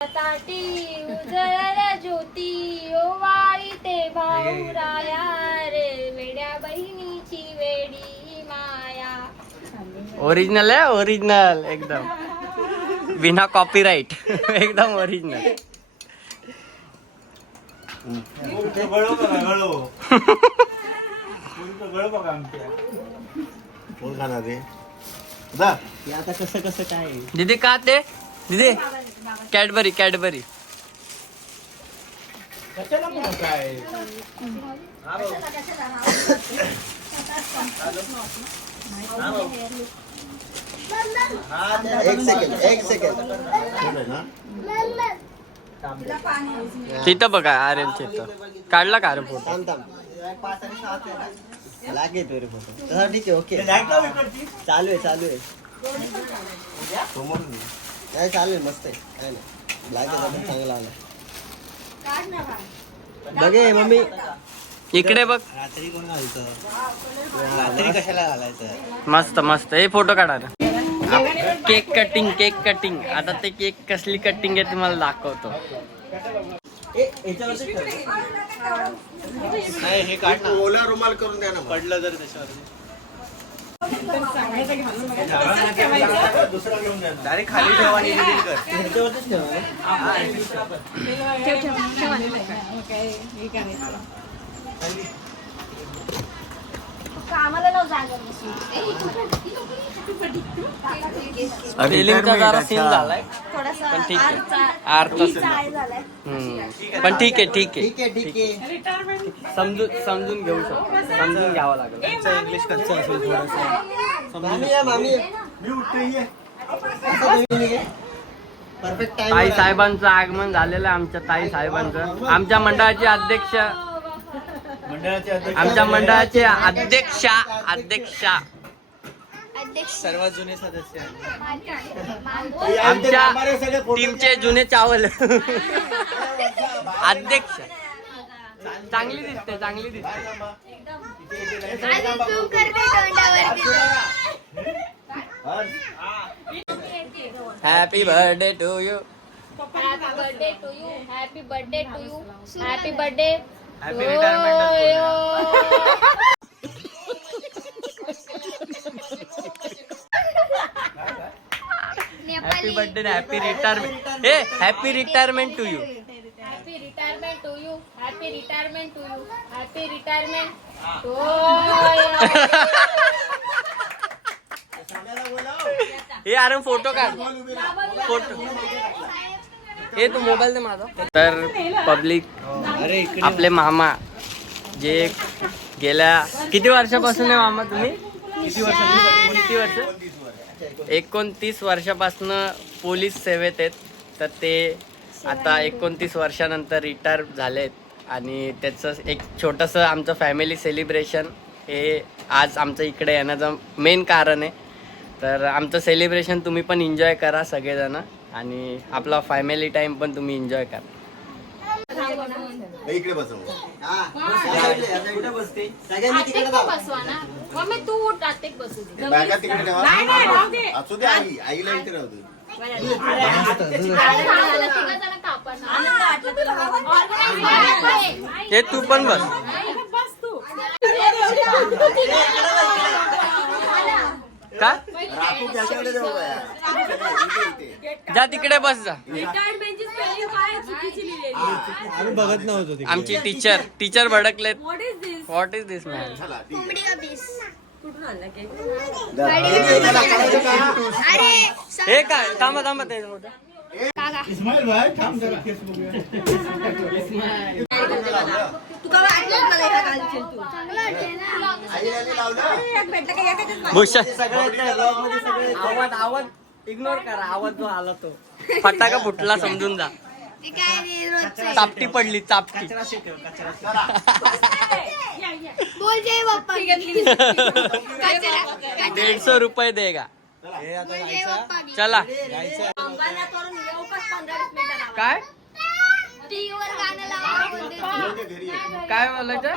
ताटी उजळल्या ज्योती ओवाळी ते भाऊराया रे वेड्या बहिणीची वेडी माया. ओरिजिनल आहे ओरिजिनल एकदम. बिना कॉपीराईट एकदम ओरिजिनल दीदी का ते? दीदी कॅडबरी कॅडबरी. एक सेकंड एक सेकंड तिथं बघा आर्यन तिथं. काढला का अरे फोटो? थांब थांब. लागे तो रे फोटो. ठीक आहे ओके. चालू आहे चालू आहे. समोर नाही चालू आहे मस्त आहे. काय नाही. लागे दादा चांगला आला. बघे मम्मी. इकडे बघ. रात्री कोण घालतं? रात्री कशाला घालायचं? मस्त मस्त. हे फोटो काढा केक कटिंग केक कटिंग आता ते केक कसली कटिंग आहे तुम्हाला दाखवतो. नाही हे काढ ना. ओला रुमाल करून द्या ना पडलं जर त्याच्यावर डायरेक्ट खाली ठेवा आणि edit कर ह्याच्यावरतीच ठेवा कामाला लाव जागेवर बसून. फिलिंगचा जरा सीन झालाय. थोडासा पण ठीक आहे. आरचा- झालाय. हम्म. पण ठीक आहे ठीक आहे. ठीक आहे ठीक आहे. समजून समजून घेऊ शकतो. समजून घ्यावं लागेल. इंग्लिश कच्चं असेल थोडंसं. मामी. या मामी मी उठते ये. परफेक्ट ताई टाइम साहेबांचं आगमन झालेलं आहे आमच्या ताई साहेबांचं. आमच्या मंडळाचे अध्यक्ष आमच्या मंडळाचे अध्यक्षा अध्यक्षा सर्वात जुने सदस्य आमच्या टीमचे जुने चावल. अध्यक्ष. चांगली दिसते चांगली दिसते. Happy birthday to you happy birthday to you happy birthday to you happy birthday Happy retirement happy birthday happy retirement A happy retirement to you happy retirement to you happy retirement to you happy retirement हे अरे photo काढ. Photo. हे तू mobile दे माझा. तर public आपले मामा जे गेल्या किती वर्षापासून आहे मामा तुम्ही? किती वर्ष? किती वर्ष? एकोणतीस वर्षापासून पोलीस सेवेत आहेत. तर ते आता एकोणतीस वर्षानंतर रिटायर झालेत. आणि त्याचं एक छोटंसं आमचं फॅमिली सेलिब्रेशन हे आज आमचं इकडे येण्याचं मेन कारण आहे. तर आमचं सेलिब्रेशन तुम्ही पण एन्जॉय करा सगळेजण. आणि आपला फॅमिली टाईम पण तुम्ही एन्जॉय करा. इकडे बसव. कुठे बसते. सगळ्यांनी तिकडे आतेक. बसवा ना. मम्मी तू उठ आतेक बसू दे. बॅगा तिकडे ठेवा. असू दे आई. आईला इथे राहू दे. हे तू पण बस. जाऊ का यार? इथे, इथे. जा तिकडे बस जा. आम्ही बघत नव्हतो आमची टीचर टीचर भडकलेत. व्हॉट इज दिस मॅन चला ठीक हे काय? थांबा थांबा ते मोठं. इस्माईल भाई थांब जरा केस बघूया. आईला लावलं भूषण सगळे vlog मध्ये सगळे आवाज आवाज इग्नोर करा आवाज जो आला तो फटाका फुटला समजून जा. चापटी पडली चापटी. दीडशे रुपये देगा हे आता जायचं चला काय बोलायचं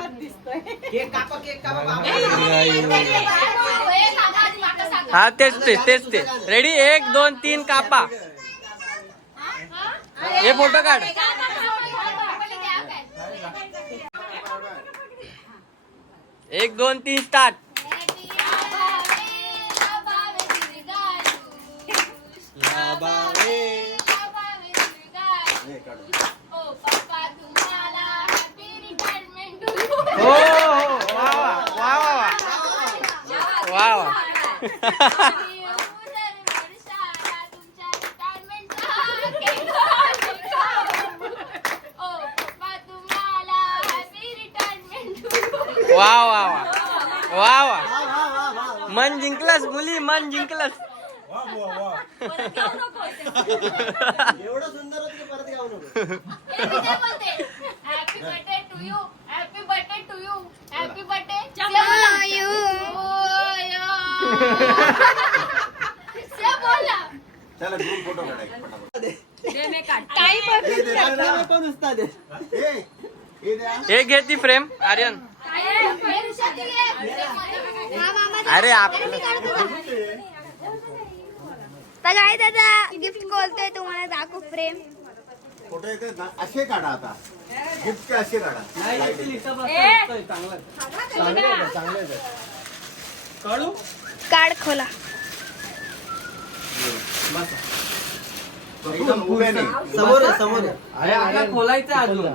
हा तेच ते तेच ते रेडी एक दोन तीन कापा हे फोटो काढ एक दोन तीन स्टार्ट हो हो papa tumala happy retirement to you oh wow wow wow wow Wow, wow, wow, wow, wow, wow, manjing kelas, muli manjing kelas. Wow, wow, wow. हे. हे घे ती फ्रेम आर्यन. अरे काय त्याचा गिफ्ट बोलतोय तुम्हाला दाखवू फ्रेम. फोटो येतात ना असे काढा आता. गिफ्ट असे काढा. कार्ड खोला. समोर समोर अरे आपला खोलायचं अजून.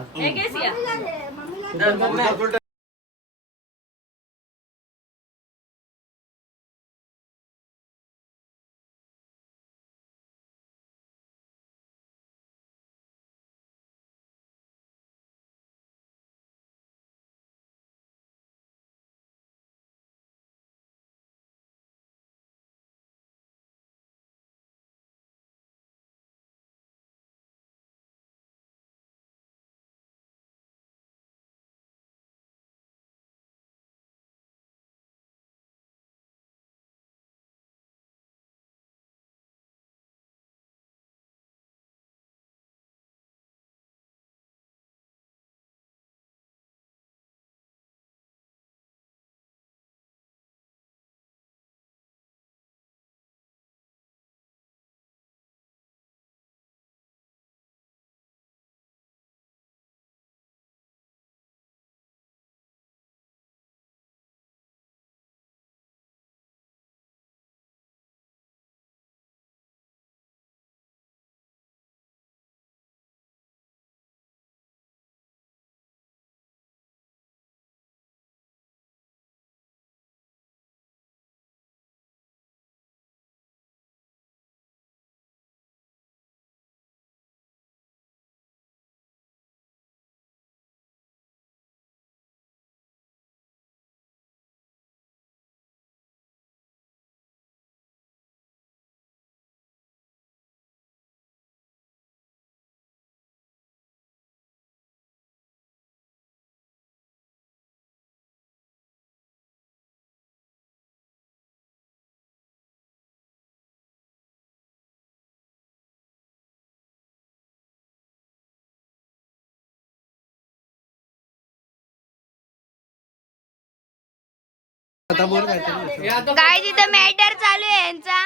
काय तिथं मॅटर चालू आहे यांचा?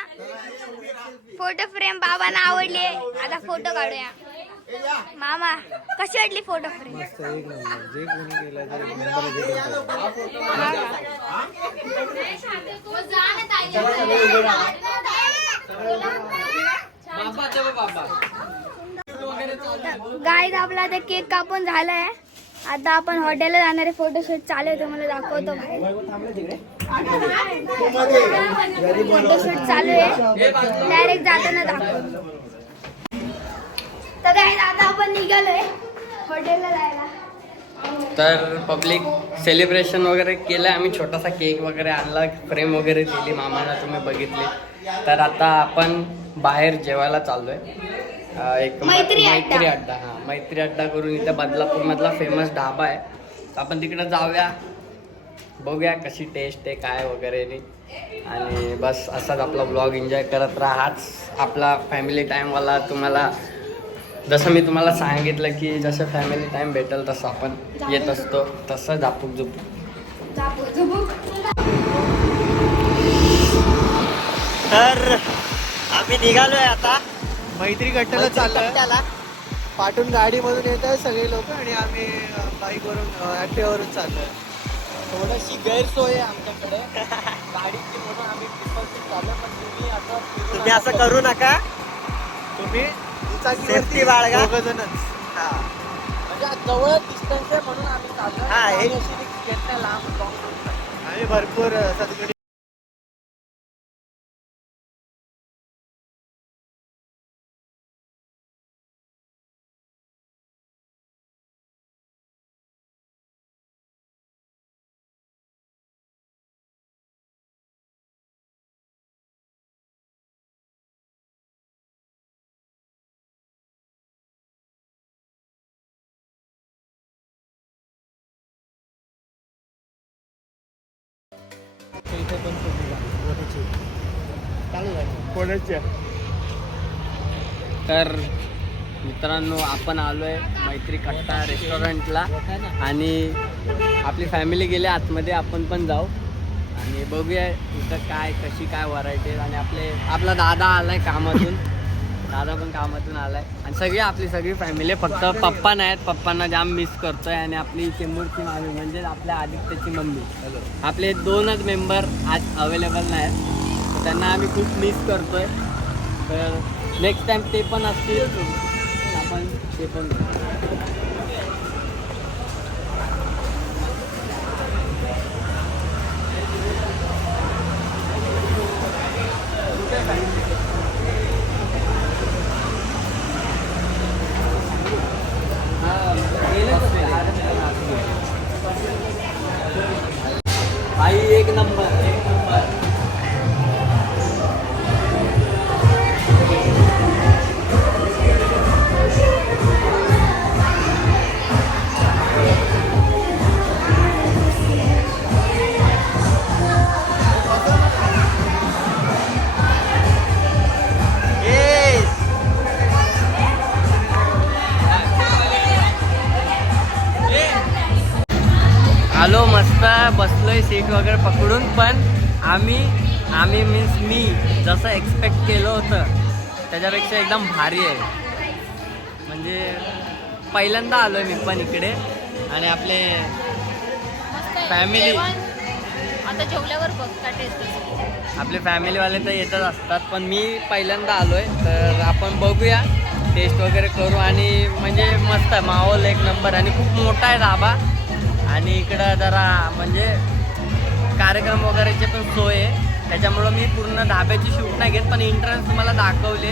फोटो फ्रेम बाबांना आवडली आता फोटो काढूया. मामा कशी वाटली फोटो फ्रेम गाय आपला आता केक कापून झालाय. आता आपण हॉटेलला जाणारे फोटोशूट चालू आहे तुम्हाला दाखवतो बाहेर. फोटोशूट चालू आहे. डायरेक्ट जाताना दाखवतो तर काय आता आपण निघालोय हॉटेलला जायला. तर पब्लिक सेलिब्रेशन वगैरे केलं आम्ही छोटासा केक वगैरे आणला. फ्रेम वगैरे दिली मामाला तुम्ही बघितली. तर आता आपण बाहेर जेवायला चाललोय. एक मैत्री अड्डा. मैत्री अड्डा हा. मैत्री अड्डा करून इथे बदलापूर मधला फेमस ढाबा आहे. आपण तिकडे जाऊया. बघूया कशी टेस्ट आहे काय वगैरे नाही आणि बस असाच आपला ब्लॉग एन्जॉय करत राहा. हाच आपला फॅमिली टाईमवाला तुम्हाला जसं मी तुम्हाला सांगितलं की जसं फॅमिली टाईम भेटेल तसं आपण येत असतो. तसं झापूक झुपूक तर आम्ही निघालोय आता. मैत्री गट्ट्याला चाललोय. पाठून गाडीमधून येत आहे सगळे लोक आणि आम्ही बाईकवरून ॲक्टिवावरून चाललोय. थोडीशी गैरसोय आहे आमच्याकडे. गाडीची म्हणून आम्ही ट्रिपल सीट चाललो पण तुम्ही असं तुम्ही असं करू नका. तुम्ही Safety बाळगा. हा. म्हणजे जवळ डिस्टन्स आहे म्हणून आम्ही चाललो हा, हे- आम्ही अशी risk घेत नाही लांब long route साठी. आम्ही भरपूर तिकडे आहे तर मित्रांनो आपण आलोय मैत्री कट्टा रेस्टॉरंटला आणि आपली फॅमिली गेली आतमध्ये आपण पण जाऊ. आणि बघूया इथं काय कशी काय व्हरायटी आणि आपले आपला दादा आलाय कामातून. दादा पण कामातून आलाय. आणि सगळी आपली सगळी फॅमिली फक्त पप्पा नाहीत. पप्पांना जाम मिस करतोय. आणि आपली चेंबूरची मामी म्हणजे आपल्या आदित्यची मम्मी. आपले दोनच मेंबर आज अवेलेबल नाहीत. त्यांना आम्ही खूप मिस करतोय. तर नेक्स्ट टाइम ते पण असतील आपण ते पण बसलोय सीट वगैरे पकडून पण आम्ही आम्ही मीन्स मी जसं एक्सपेक्ट केलं होतं त्याच्यापेक्षा एकदम भारी आहे. म्हणजे पहिल्यांदा आलोय मी पण इकडे आणि आपले आहे. जेवण. आता जेवल्यावर टेस्ट आपले फॅमिलीवाले तर येतच असतात पण मी पहिल्यांदा आलोय तर आपण बघूया टेस्ट वगैरे करू आणि म्हणजे मस्त आहे माहोल एक नंबर आणि खूप मोठा आहे धाबा आणि इकडं जरा म्हणजे कार्यक्रम वगैरेचे पण सोय आहे. त्याच्यामुळं मी पूर्ण धाब्याची शूट नाही घेत पण इंटरन्स तुम्हाला दाखवले.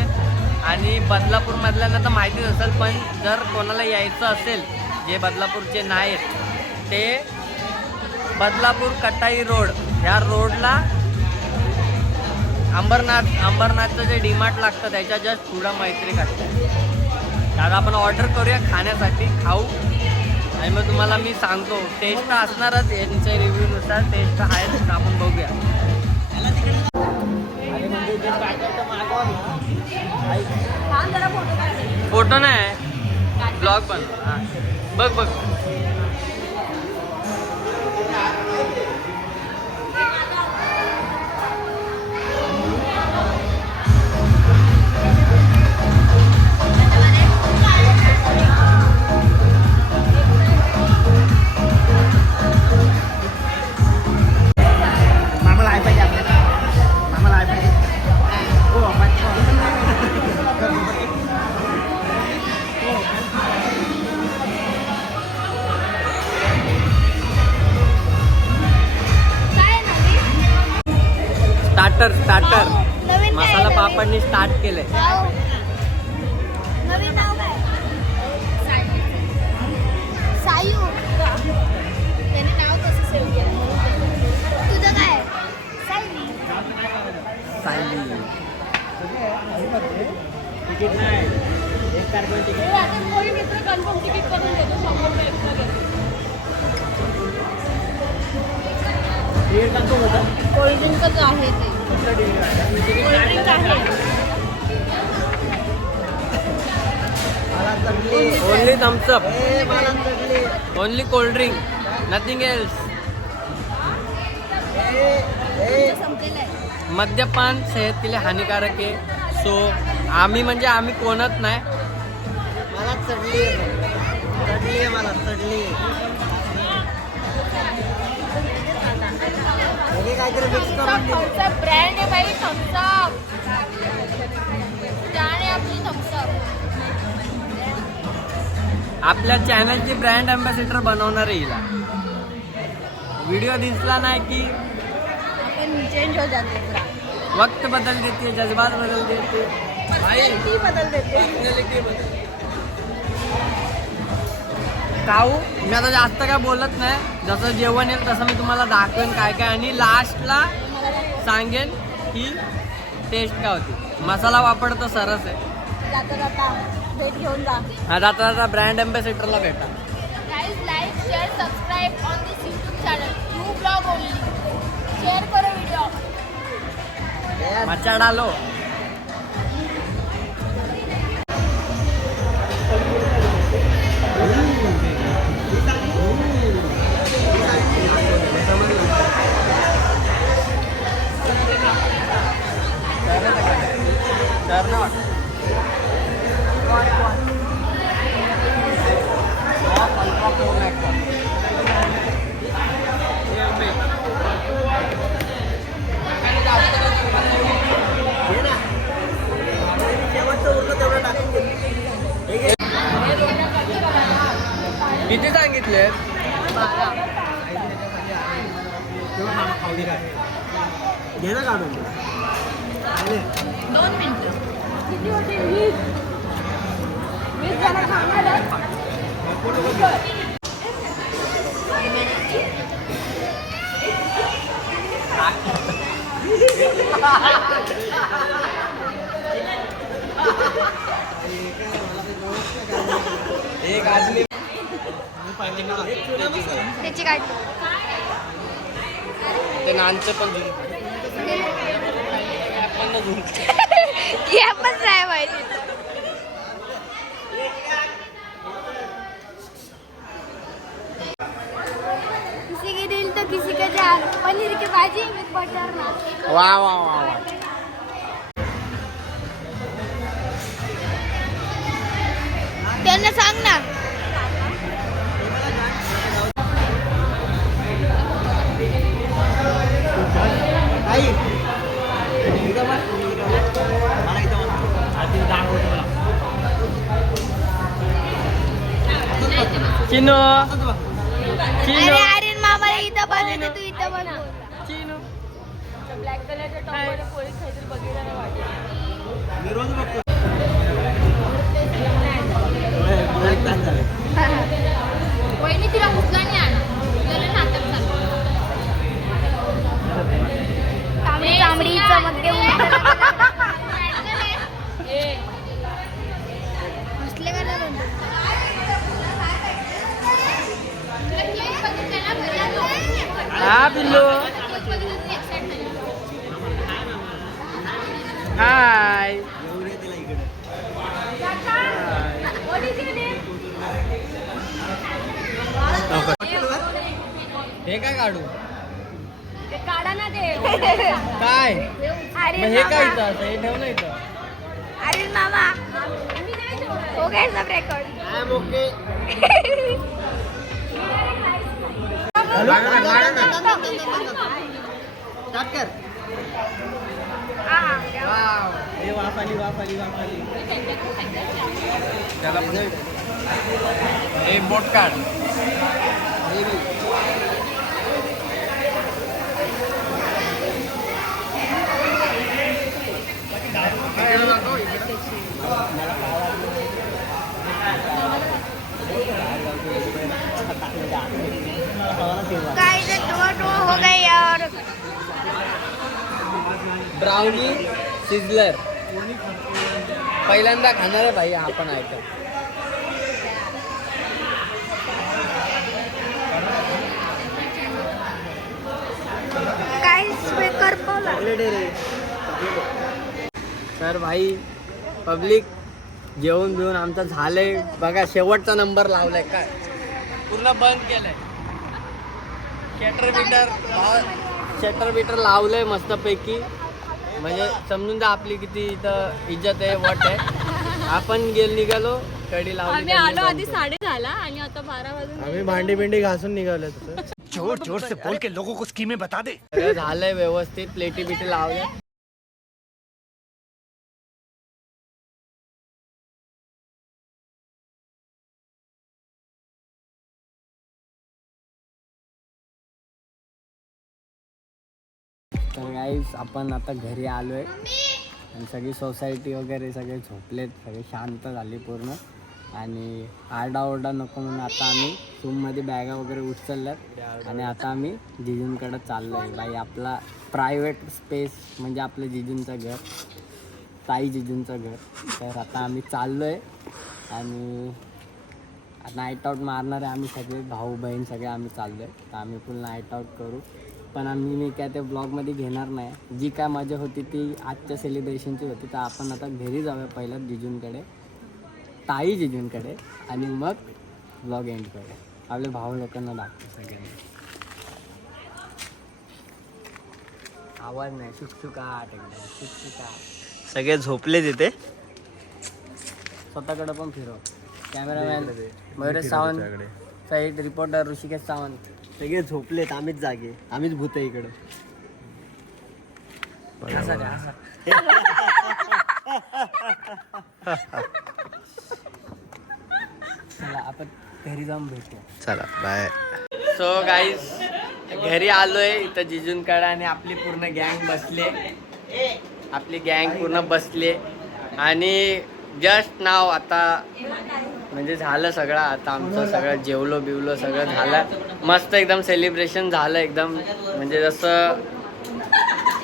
आणि बदलापूरमधल्यांना तर माहितीच असेल पण जर कोणाला यायचं असेल जे बदलापूरचे नाहीत ते बदलापूर कटाई रोड ह्या रोडला अंबरनाथ अंबरनाथचं जे डीमार्ट लागतं त्याच्या जस्ट पुढं मैत्री काढतं दादा आपण ऑर्डर करूया खाण्यासाठी. खाऊ. आणि मग तुम्हाला मी सांगतो टेस्ट तर असणारच यांच्या रिव्ह्यूनुसार टेस्ट आहेच. आपण बघूया. फोटो नाही. ब्लॉग पण. बघ बघ. होतं. कोल्ड्रिंकच आहे ते. कोल्ड्रिंक ओनली थम्सअप ए मला चटणी only cold drink nothing else मद्यपान सेहत के लिए हानिकारक आहे. सो आम्ही म्हणजे आम्ही कोणत नाही. मला चढली चढली आहे मला चढली थम्सअप ब्रँड आहे बाई थम्सअप छान आहे आपली थम्सअप आपल्या चॅनलची ब्रँड अँबॅसिडर बनवणार आहे हिला. व्हिडिओ दिसला नाही की चेंज हो जाते वक्त बदल देते जज्बात बदल देते. बदल देते. काऊ मी आता जास्त काय बोलत नाही. जसं जेवण येईल तसं मी तुम्हाला दाखवेन काय काय. आणि लास्टला सांगेन की टेस्ट काय होती. मसाला वापर तर सरस आहे. जाता जाता भेट घेऊन जा. हा जाता जाता ब्रँड अँबॅसिडरला भेटा. Guys like share subscribe on this YouTube channel you blog only share करो वीडियो Yes. मच्छा डालो. घे ते नानचं पण पण घेऊन गॅपच नाही माहिती. किसी के दिल तो किसी का जान पनीर की भाजी विथ बटर नान. वा वा वा वा. त्यांना सांग ना. चिनो चिनो अरे मामाला इथं बनवते तू इथं बनव चिनो ब्लॅक कलरच्या टॉपमध्ये पोळी खायचं बघितलं नाही वाटत. मी रोज बघतो. स्टार्ट कर वाव हे वाफ आली वाफ आली वाफ आली त्याला हे बोट काढ हे बघ. गाइस दो दो हो गए यार ब्राउनी सिझलर. पहिल्यांदा खाणार आहे भाई आपण ऐका गाइस तर भाई पब्लिक जेवून बिवून आमचं झालंय. बघा शेवटचा नंबर लावलाय काय? पूर्ण बंद केलंय. शटर बिटर शटर बिटर लावलंय मस्तपैकी. म्हणजे समजून जा आपली किती इथं इज्जत आहे वट आहे. आपण गेल निघालो कडी लावली आम्ही आलो आधी. साडे झाला आणि आता बारा वाजून आम्ही भांडी बिंडी घासून निघालो तसं. जोर जोर से बोल के लोगों को स्कीमें बता दे। झालंय व्यवस्थित प्लेटी बिटी लावल्या. सो गाईज आपण आता घरी आलो आहे आणि सगळी सोसायटी वगैरे सगळे झोपलेत सगळे शांत झाली पूर्ण. आणि आरडाओरडा नको म्हणून आता आम्ही रूममध्ये बॅगा वगैरे उचलल्यात. आणि आता आम्ही जिजूंकडे चाललो आहे बाई आपला प्रायव्हेट स्पेस म्हणजे आपलं जिजूंचं घर. ताई जिजूंचं घर. तर आता आम्ही चाललो आहे आणि नाईट आऊट मारणार आहे आम्ही सगळे भाऊ बहीण सगळे आम्ही चाललो आहे तर आम्ही फुल नाईट आऊट करू. पण आम्ही मी काय ते ब्लॉगमध्ये घेणार नाही. जी काय मजा होती ती आजच्या सेलिब्रेशनची होती. तर आपण आता घरी जाऊया पहिला जिजूंकडे. ताई जिजूंकडे. आणि मग ब्लॉग एंड करूया. आपले भाऊ लोकांना दाखवू सगळ्यांना. आवाज नाही. शुकशुकाट एकदम. शुकशुकाट सगळे झोपले तिथे स्वतःकडे पण फिरव. Cameraman Mayuresh Sawant side reporter Hrishikesh Sawant. सगळे झोपलेत आम्हीच जागे. आम्हीच भूत आहे इकडं. चला आपण घरी जाऊन भेटूया. चला बाय सो गाईस घरी आलोय इथं जिजूंकडे आणि आपली पूर्ण गँग बसले आपली गँग पूर्ण बसले आणि जस्ट नाव आता म्हणजे झालं सगळं आता आमचं सगळं जेवलो बिवलो सगळं झालं. मस्त एकदम सेलिब्रेशन झालं एकदम म्हणजे जसं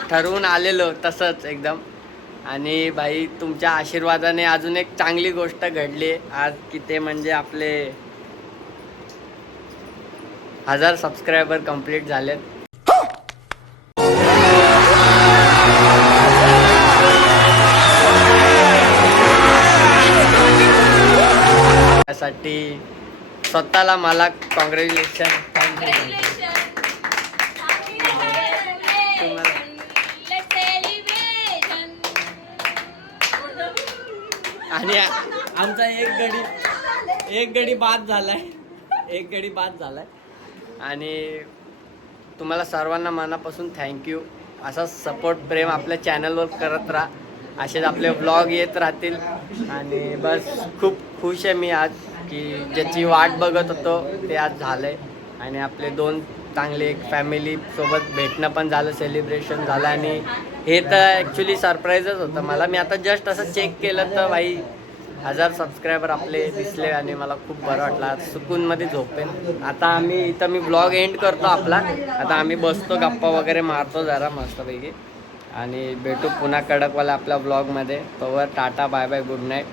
ठरवून आलेलो तसंच एकदम. आणि भाई तुमच्या आशीर्वादाने अजून एक चांगली गोष्ट घडली. आज की ते म्हणजे आपले हजार सबस्क्रायबर कंप्लीट झालेत. त्यासाठी स्वतःला मला कॉंग्रॅच्युलेशन थँक्यू आणि आमचा एक गडी एक गडी बाद झालाय. एक गडी बाद झालाय. आणि तुम्हाला सर्वांना मनापासून थँक्यू असा सपोर्ट प्रेम आपल्या चॅनलवर करत राहा. असेच आपले ब्लॉग येत राहतील. आणि बस खूप खुश आहे मी आज. की ज्याची वाट बघत होतो ते आज झालंय. आणि आपले दोन चांगले एक फॅमिली सोबत भेटणं पण झालं सेलिब्रेशन झालं. आणि हे तर ॲक्च्युली सरप्राईजच होतं मला. मी आता जस्ट असं चेक केलं तर भाई हजार सबस्क्रायबर आपले दिसले आणि मला खूप बरं वाटलं. सुकूनमध्ये झोपेन. आता आम्ही इथं मी ब्लॉग एंड करतो आपला. आता आम्ही बसतो गप्पा वगैरे मारतो जरा मस्तपैकी. आणि भेटू पुन्हा कडकवाला आपल्या ब्लॉगमध्ये तोवर tata bye bye good night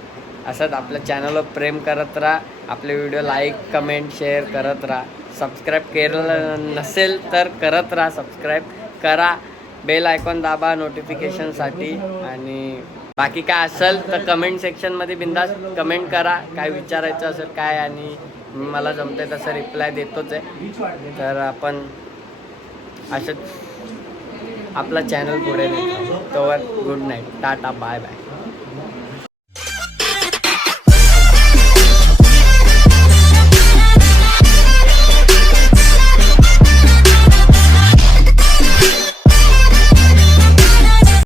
असंच आपल्या चॅनलवर प्रेम करत राहा. आपले व्हिडिओ लाईक कमेंट शेअर करत राहा. सबस्क्राईब केलं नसेल तर करत राहा. सबस्क्राईब करा. बेल आयकॉन दाबा नोटिफिकेशनसाठी आणि बाकी काय असेल तर कमेंट सेक्शनमध्ये बिंदास कमेंट करा. काय विचारायचं असेल काय आणि मला जमते तसं रिप्लाय देतोच आहे. तर आपण असंच आपला चॅनल पुढे नेतो. तोवर good night tata bye bye